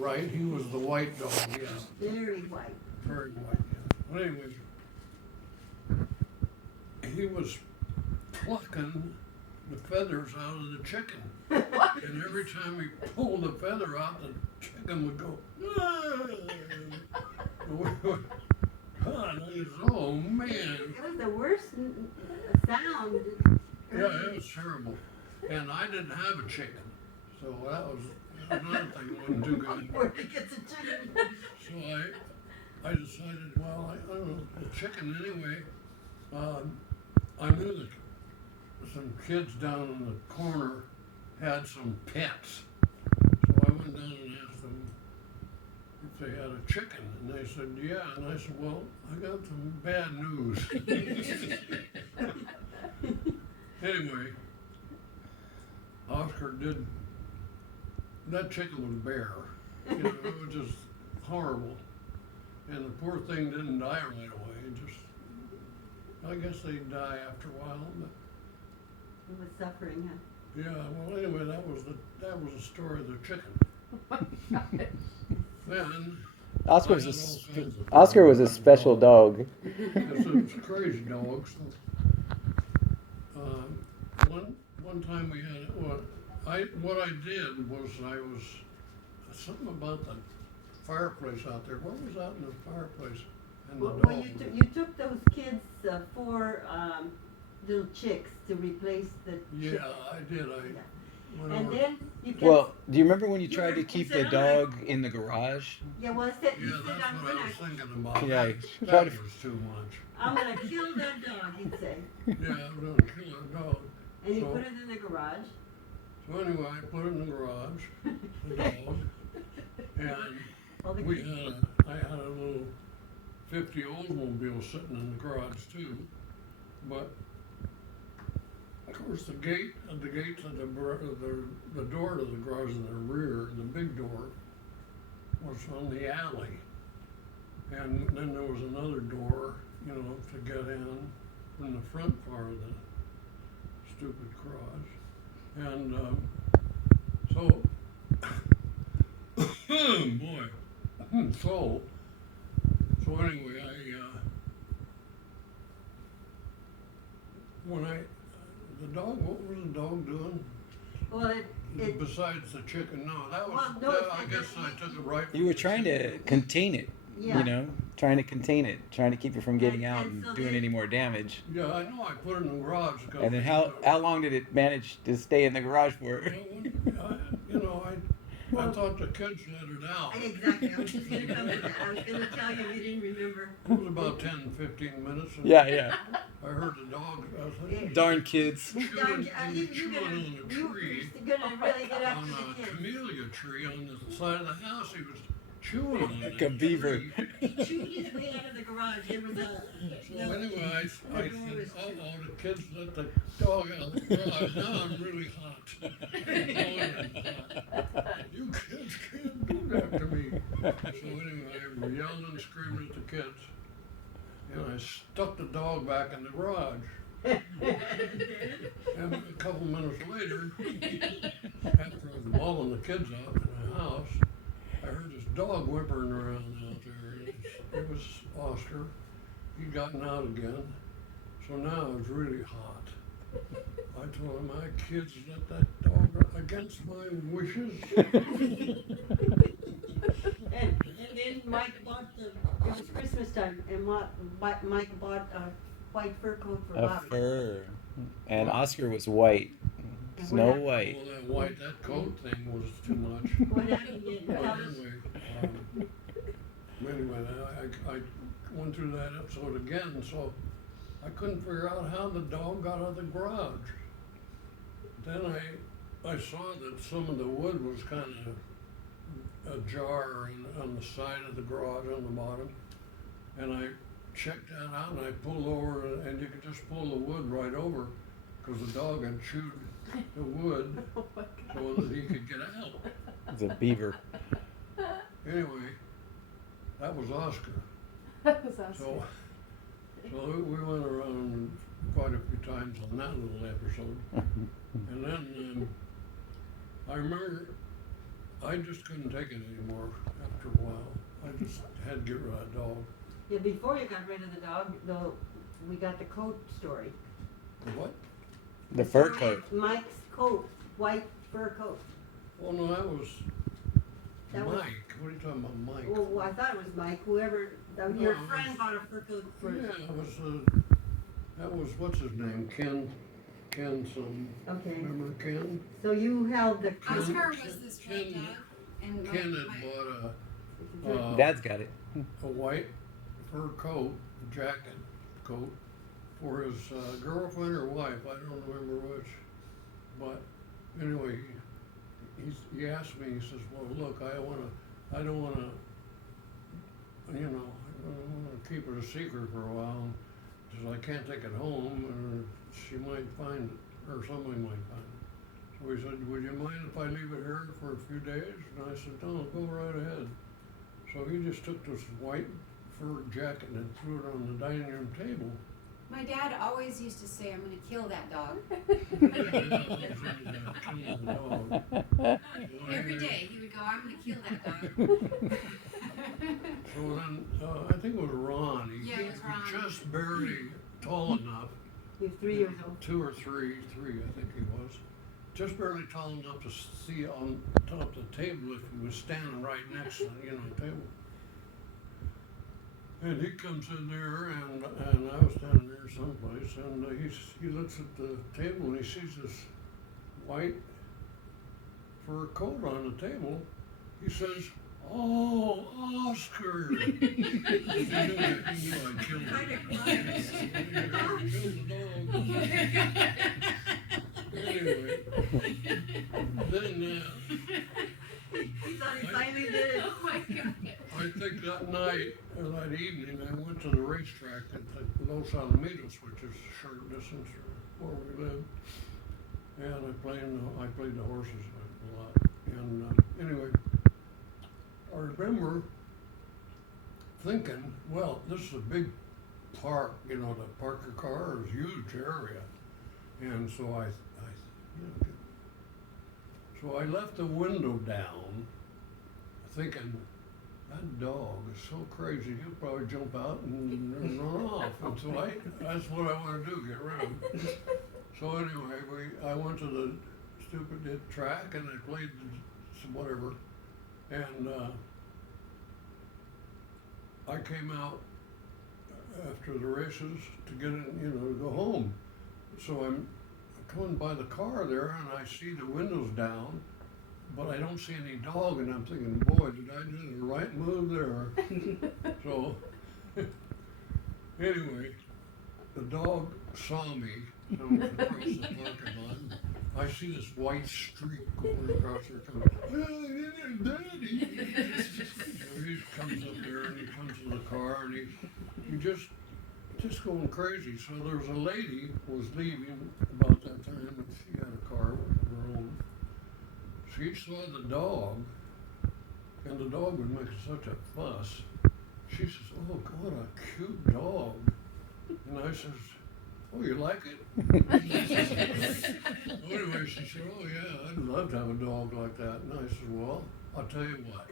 Right, he was the white dog, yeah. Very white. Very white, yeah. But anyway, he was plucking the feathers out of the chicken. And every time he pulled the feather out, the chicken would go, God, oh man. It was the worst sound. Yeah, it was terrible. And I didn't have a chicken. So that was another thing that wasn't too good. Where he gets a chicken. So I decided, well, I don't know, the chicken anyway. I knew that some kids down in the corner had some pets. So I went down and asked them if they had a chicken. And they said, yeah. And I said, well, I got some bad news. Anyway, Oscar did, that chicken was bare. You know, it was just horrible. And the poor thing didn't die right away. It just, I guess they die after a while. But He was suffering, huh? yeah, well, anyway, that was the story of the chicken. Then Oscar I was had a, all sp- kinds of Oscar was a special dog. It's a crazy dog. So, one time we had what I did was something about the fireplace out there. What was out in the fireplace? And the Well, dog. you took those kids 4 little chicks to replace the Yeah, chick. I did. Yeah. Went And over- then you kept, Well, do you remember when you You tried to were- keep said, the "I'm dog in the garage? yeah, well, I said, you Yeah, said that's what I was thinking about. Yeah, That, you that tried was to- too much. I'm gonna kill that dog, he'd say. Yeah, I was gonna kill a dog. And you So- put it in the garage. So anyway, I put it in the garage, the dog, and All the we I had a little 50 Oldsmobile sitting in the garage too, but of course the gates of the door to the garage in the rear, the big door, was on the alley, and then there was another door, you know, to get in from the front part of the stupid garage, and so boy, so anyway, the dog, what was the dog doing? Well, it Besides the chicken, no, that was, Well, no, I guess I took it right. You were trying to contain it. Yeah. You know, trying to contain it, trying to keep it from getting out and and so doing then- any more damage. Yeah, I know, I put it in the garage. Because, And then how long did it manage to stay in the garage for? I thought the kids let it out. exactly, I was just gonna come to that. I was gonna tell you, you didn't remember. It was about 10, 15 minutes. And Yeah. I heard the dog, I was like, Darn kids. chewing, You chewing on a tree, You're gonna really get up on to the a kids. camellia tree on the side of the house. He was chewing on Like that a beaver. tree. He chewed his way out of the garage. There was a. So anyway, I said, oh, the kids let the dog out of the garage. Now I'm really hot. You kids can't do that to me. So anyway, I yelled and screamed at the kids. And I stuck the dog back in the garage. And a couple minutes later, after I was bawling the kids out in the house, I heard this dog whimpering around out there. It was Oscar. He'd gotten out again. So now it was really hot. I told him, my kids let that dog out against my wishes. And then Mike bought it was Christmas time, and Mike bought a white fur coat for A Bobby. fur. And Oscar was white. Snow White. Well, that coat thing was too much. What happened then? Well, Tell us. anyway, I went through that episode again, so I couldn't figure out how the dog got out of the garage. Then I saw that some of the wood was kind of ajar on the side of the garage on the bottom, and I checked that out and I pulled over, and you could just pull the wood right over because the dog had chewed the wood Oh my God. so that he could get out. It's a beaver. Anyway, that was Oscar. That was awesome. So we went around quite a few times on that little episode. And then I remember I just couldn't take it anymore after a while. I just had to get rid of that dog. Yeah, before you got rid of the dog, though, we got the coat story. What? The fur coat. Mike's coat, white fur coat. Oh, no, that was That Mike. was- What are you talking about, Mike? Well, I thought it was Mike, whoever, your friend bought a fur coat for. Yeah, that was, what's his name, Ken some, Okay, remember Ken? so you held the. Oscar was the stray Ken- dog, and Ken like, had bought Dad's got it. a white fur coat, jacket coat, for his girlfriend or wife, I don't remember which. But anyway, he asked me, he says, well, look, I don't wanna, you know, I don't wanna keep it a secret for a while. He says, I can't take it home, or she might find it, or somebody might find it. So he said, would you mind if I leave it here for a few days? And I said, no, go right ahead. So he just took this white fur jacket and threw it on the dining room table. my dad always used to say, "I'm going to kill that dog." Every day he would go, "I'm going to kill that dog." So then, I think it was Ron, Yeah, it was Ron. just barely tall enough, He was 3 years old. 2 or 3, I think he was, just barely tall enough to see on top of the table if he was standing right next to the, table. And he comes in there, and I was standing there someplace, and he looks at the table and he sees this white fur coat on the table. He says, "Oh, Oscar!" He knew I killed him. Anyway, then He thought he finally did it. Oh my god. I think that night, or that evening, I went to the racetrack at the Los Alamitos, which is a short distance from where we live. And I played the horses a lot. And anyway, I remember thinking, well, this is a big park, to park your car is a huge area. And so so I left the window down, thinking, that dog is so crazy, he'll probably jump out and run off. And so that's what I want to do, get rid of him. So anyway, I went to the stupid track and I played some whatever. And I came out after the races to get in, to go home. So I'm coming by the car there and I see the windows down, but I don't see any dog, and I'm thinking, boy, did I do the right move there? So anyway, the dog saw me coming across the parking lot. I see this white streak going across there coming, "Oh, Daddy!" So he comes up there and he comes to the car and he just going crazy. So there was a lady who was leaving about that time, and she had a car of her own. She saw the dog, and the dog was making such a fuss. She says, "Oh, what a cute dog." And I says, "Oh, you like it?" Anyway, she said, "Oh yeah, I'd love to have a dog like that." And I said, "Well, I'll tell you what."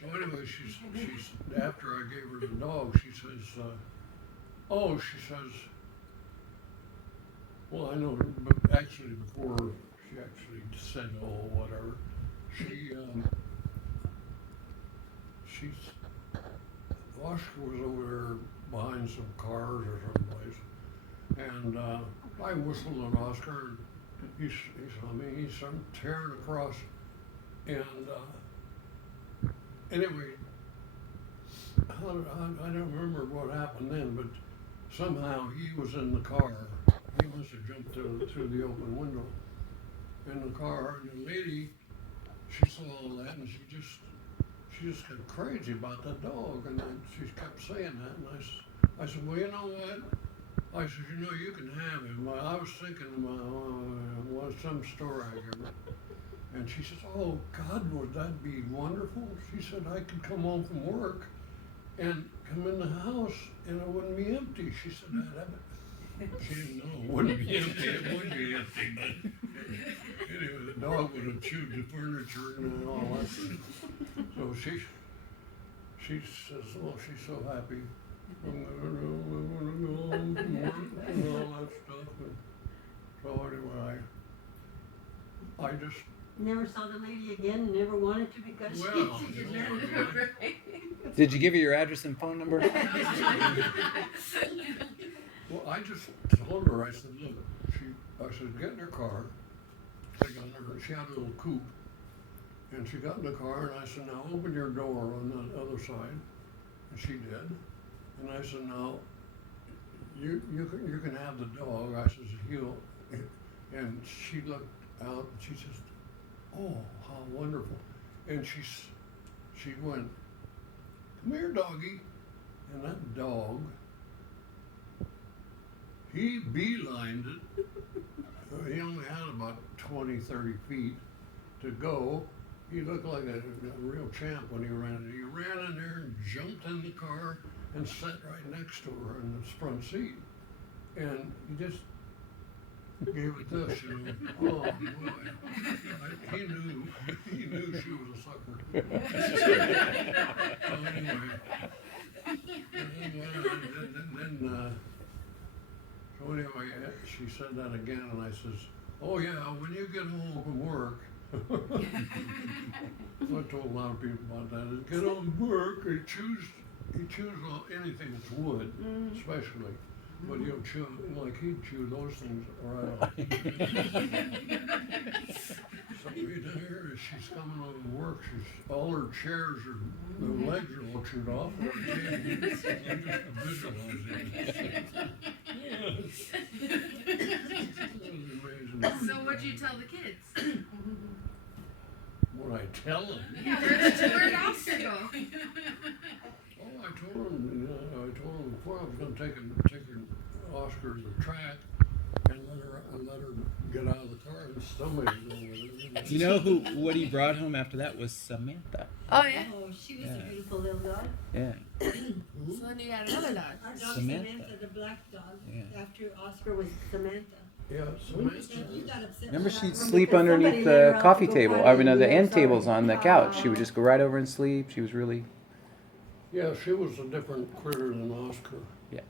So anyway, she's after I gave her the dog, she says, she says, well, I know her, but actually before she actually said, "Oh, whatever," Oscar was over there behind some cars or someplace, and I whistled at Oscar, and he saw me. He's tearing across, and anyway, I don't remember what happened then, but somehow he was in the car. He must have jumped through the open window in the car, and the lady, she saw all that, and she just got crazy about that dog, and then she kept saying that, and I said, "Well, you know what?" I said, "You can have him." I was thinking about some story I gave her. And she says, "Oh, God, would that be wonderful?" She said, "I could come home from work and come in the house and it wouldn't be empty." She said, She didn't know it wouldn't be empty. It would be empty, but anyway, the dog would have chewed the furniture and all that. So she says, oh, she's so happy. I'm gonna go home from work and all that stuff. And so anyway, I just, Never saw the lady again, never wanted to because well, she just you know, never. Did you give her your address and phone number? well, I just told her, I said, look, I said, get in her car. She had a little coupe. And she got in the car and I said, now open your door on the other side. And she did. And I said, now, you can have the dog. I says, and she looked out and she says, oh, how wonderful. And she went, come here, doggy. And that dog, he beelined it. He only had about 20, 30 feet to go. He looked like a real champ when he ran in. He ran in there and jumped in the car and sat right next to her in the front seat. And he just gave it this, you know. Oh, boy. He knew she was a sucker. So anyway. So anyway, she said that again, and I says, oh yeah, when you get home from work, I told a lot of people about that, is get home from work, he chews anything that's wood, especially, but he'll chew, like he'd chew those things right off. So here, she's coming home from work, all her chairs the legs are all chewed off. I'm just visualizing it. So what'd you tell the kids? What I tell them? Yeah, where'd Oscar go? Oh, I told them before I was going to take Oscar to the track and let her get out of the car and somebody was going with her. You know what he brought home after that was Samantha. Oh yeah. Oh, she was Yeah. a beautiful little dog. Yeah. So then you had another dog. Our dog Samantha. Samantha, the black dog. Yeah. After Oscar was Samantha. Yeah, And Samantha. he got upset. Remember with she'd that one sleep because underneath somebody let her the out coffee to go table. potty I mean, and the we were end sorry. tables on the couch. She would Aw. just go right over and sleep. She was really, Yeah, she was a different critter than Oscar. yeah.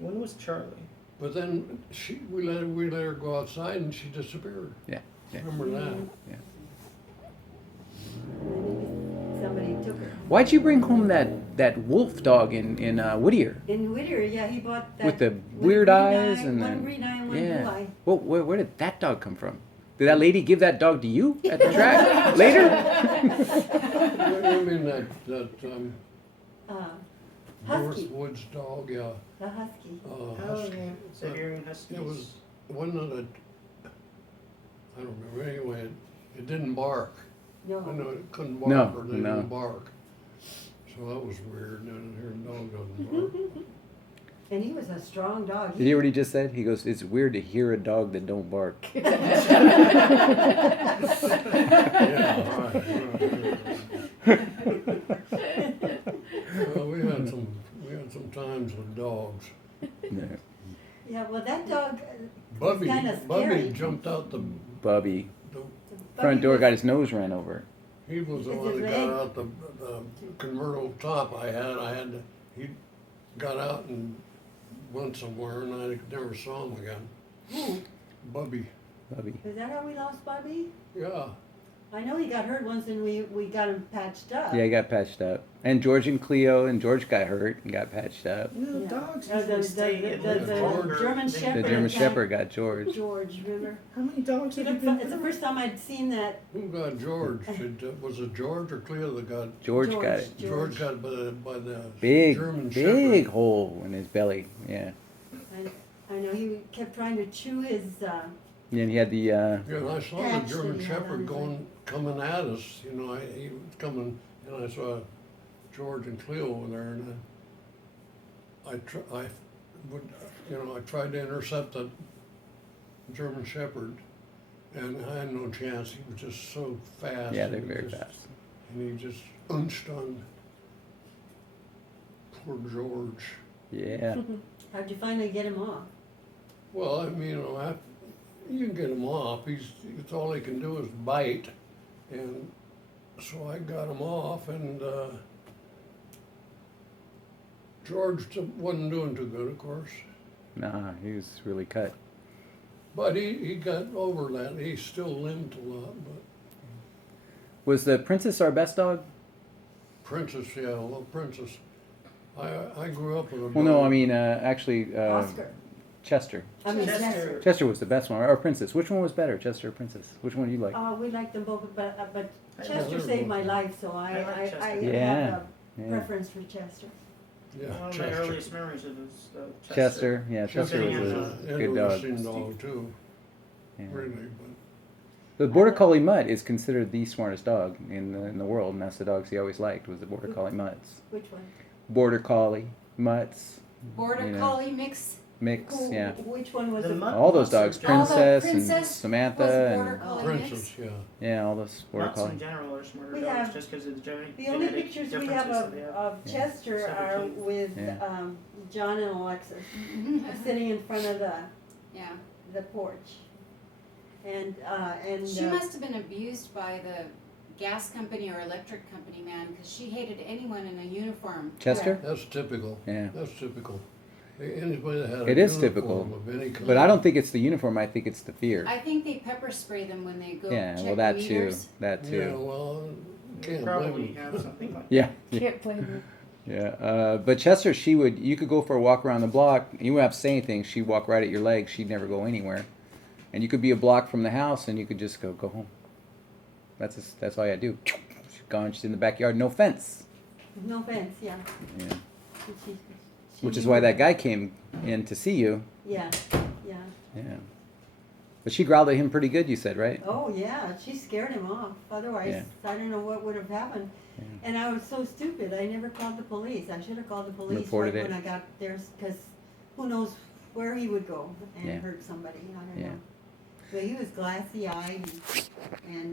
When was Charlie? But then we let her go outside and she disappeared. Yeah. Yeah. Remember that? Somebody took her. Why'd you bring home that wolf dog in Whittier In Whittier, yeah, he bought that. with the with weird green eyes eye, and one then green eye and one yeah? blue eye. Well, where did that dog come from? Did that lady give that dog to you at the track later? You mean that North Husky, Woods dog? Yeah. the husky. Oh, Husky. yeah. Siberian Huskies. Wasn't it I don't remember. Anyway, it didn't bark. No. I know it couldn't bark No, or they no. didn't bark. So that was weird. And here a dog doesn't bark. And he was a strong dog. Did you hear what he just said? He goes, "It's weird to hear a dog that don't bark." Yeah, right. Well, we had some times with dogs. No. Yeah, well, that dog. Bubby kinda scary. jumped out the Bubby, Bubby front door was- got his nose ran over. he was the It's one his that leg. got out the convertible top I had to, he got out and went somewhere and I never saw him again. Who? Bubby. Bubby. Is that how we lost Bobby? Yeah. I know he got hurt once and we got him patched up. Yeah, he got patched up. And George and Cleo, and George got hurt and got patched up. No, Yeah. dogs The- usually the- stay the- and the- live the longer German than- The Shepherd. German Okay. Shepherd got George. George, remember? How many dogs have you It's been the with? first time I'd seen that. Who got George? Was it George or Cleo that got? George got it. George got by the Big, German big Shepherd. hole in his belly. Yeah. I know he kept trying to chew his. And he had the, Yeah, and I saw the Patch German that he had on Shepherd his coming at us. You know, he was coming, and I saw George and Cleo over there, and I tried to intercept the German Shepherd, and I had no chance. He was just so fast. yeah, and they're he very just- fast. And he just unched on poor George. Yeah. How'd you finally get him off? Well, I mean, you can get him off. It's all he can do is bite. And so I got him off, and George wasn't doing too good, of course. Nah, he was really cut. But he got over that. He still limped a lot, but Was the Princess our best dog? Princess, yeah, well, Princess. I grew up with a Well, no, dog. I mean, actually, Oscar. Chester. I mean, Chester. Chester. Chester was the best one, or Princess. Which one was better, Chester or Princess? Which one do you like? We liked them both, but I Chester love saved both. my life, so I like Chester. I Yeah, have a yeah. preference for Chester. Yeah, One of my Chester. earliest memories of it was Chester. Chester, yeah, Chester Chester was was a good dog. Interesting dog too, Yeah. really. But The Border Collie Mutt is considered the smartest dog in the world, and that's the dogs he always liked was the Border Collie Mutts. Which one? Border Collie, Mutts, Border You know. Collie mix. mix, yeah. Which one was The it? Mutt- All those Mutts in dogs, general- Princess, and Princess was Samantha, Border and Collie Princess, mix. yeah. yeah, all those Border Mutts Collie. in general are smarter We dogs have- just because of the The only genetic pictures we differences have that they have. of Yeah. Chester are 17. with Yeah. John and Alexis sitting in front of Yeah. the porch. And She must have been abused by the gas company or electric company man because she hated anyone in a uniform. Chester? That's typical. Yeah. That's typical. Anybody that had It a is uniform typical. of any kind. But I don't think it's the uniform, I think it's the fear. I think they pepper spray them when they go Yeah, check well, that too. meters. That Yeah, too. well, They can't probably blame have them. something like Yeah. Can't blame her. Yeah. But Chester, you could go for a walk around the block. You wouldn't have to say anything. She'd walk right at your legs. She'd never go anywhere. And you could be a block from the house, and you could just go home. That's all you had to do. She's gone. She's in the backyard. No fence. no fence, yeah. Yeah. She Which is knew why that it. guy came in to see you. Yeah, yeah. Yeah. But she growled at him pretty good. You said, right? Oh, yeah, she scared him off. Otherwise, Yeah. I don't know what would have happened. Yeah. And I was so stupid. I never called the police. I should have called the police Reported right it. when I got there, because who knows where he would go and Yeah. hurt somebody. I don't Yeah. know. But he was glassy eyed and